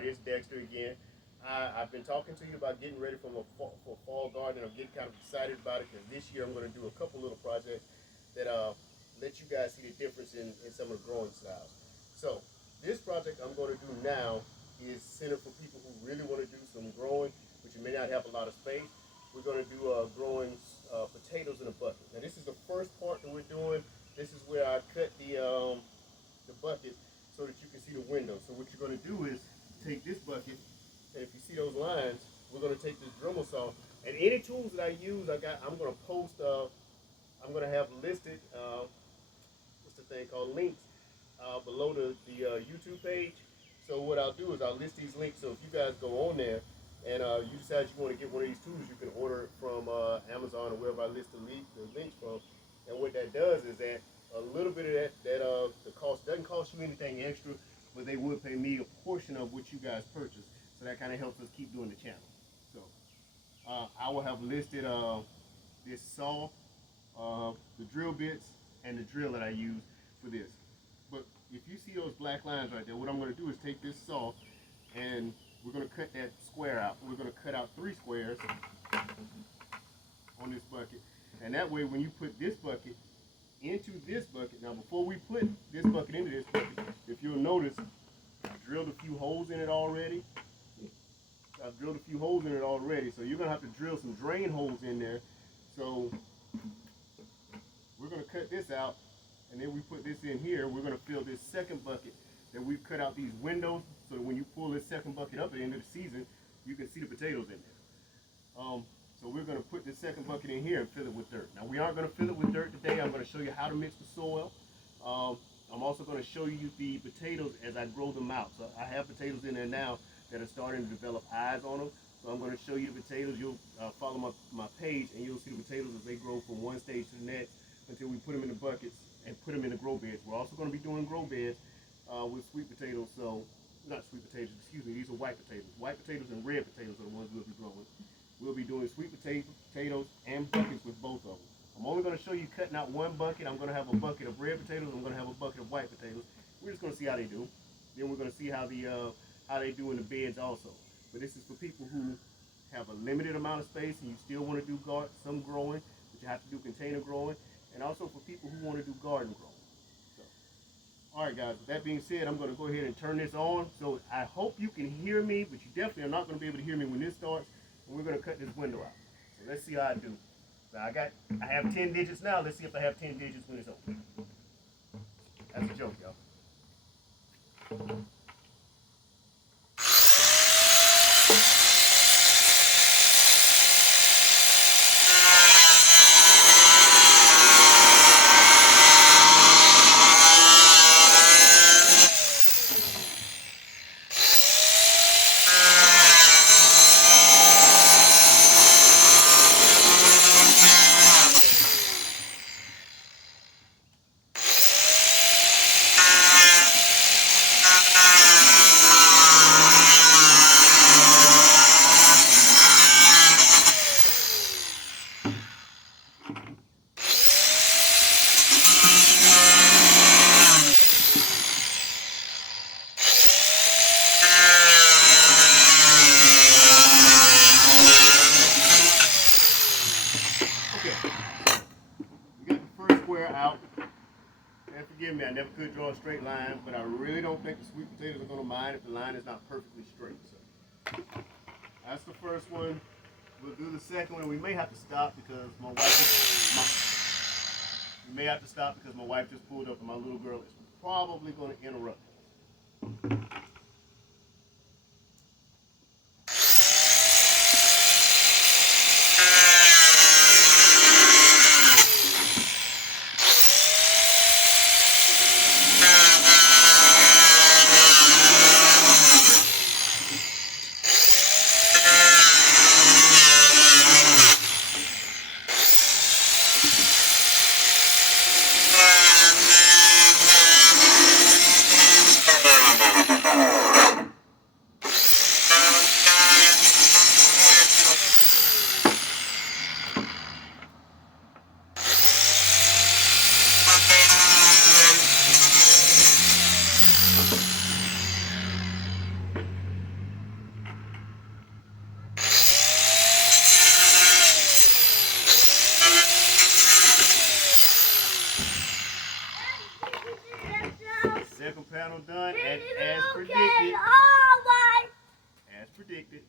everybody. It's Dexter again. I've been talking to you about getting ready for fall garden. I'm getting kind of excited about it because this year I'm going to do a couple little projects that let you guys see the difference in some of the growing styles. So this project I'm going to do now is centered for people who really want to do some growing, but you may not have a lot of space. We're going to do growing potatoes in a bucket. Now this is the first part that we're doing. This is where I cut the bucket so that you can see the window. So what you're going to do is take this bucket, and if you see those lines, we're going to take this Dremel saw, and any tools that I use, I'm going to post, I'm going to have listed, what's the thing called, links below the YouTube page. So what I'll do is I'll list these links, so if you guys go on there and you decide you want to get one of these tools, you can order it from Amazon or wherever I list the links from. And what that does is that a little bit of that the cost doesn't cost you anything extra, but they would pay me a portion of what you guys purchase. So that kind of helps us keep doing the channel. So I will have listed this saw, the drill bits, and the drill that I use for this. But if you see those black lines right there, what I'm going to do is take this saw and we're going to cut that square out. We're going to cut out 3 squares on this bucket. And that way when you put this bucket into this bucket, now before we put this bucket into this bucket, if you'll notice, I've drilled a few holes in it already. So you're going to have to drill some drain holes in there. So we're going to cut this out, and then we put this in here. We're going to fill this second bucket that we've cut out these windows, so that when you pull this second bucket up at the end of the season, you can see the potatoes in there. So we're going to put this second bucket in here and fill it with dirt. Now we aren't going to fill it with dirt today. I'm going to show you how to mix the soil. I'm also going to show you the potatoes as I grow them out. So I have potatoes in there now that are starting to develop eyes on them. So I'm going to show you the potatoes. You'll follow my page and you'll see the potatoes as they grow from one stage to the next until we put them in the buckets and put them in the grow beds. We're also going to be doing grow beds with sweet potatoes. So not sweet potatoes, excuse me, these are white potatoes. White potatoes and red potatoes are the ones we'll be growing. We'll be doing sweet potatoes and buckets with both of them. I'm only going to show you cutting out one bucket. I'm going to have a bucket of red potatoes. I'm going to have a bucket of white potatoes. We're just going to see how they do. Then we're going to see how they do in the beds also. But this is for people who have a limited amount of space and you still want to do some growing, but you have to do container growing, and also for people who want to do garden growing. So, all right, guys. With that being said, I'm going to go ahead and turn this on. So I hope you can hear me, but you definitely are not going to be able to hear me when this starts. And we're going to cut this window out. So let's see how I do. So I have 10 digits now. Let's see if I have 10 digits when it's open. That's a joke, y'all. Out. And forgive me, I never could draw a straight line, but I really don't think the sweet potatoes are going to mind if the line is not perfectly straight. So that's the first one. We'll do the second one. We may have to stop because my wife just pulled up and my little girl is probably going to interrupt. panel done, and as Okay, predicted. all right. As predicted,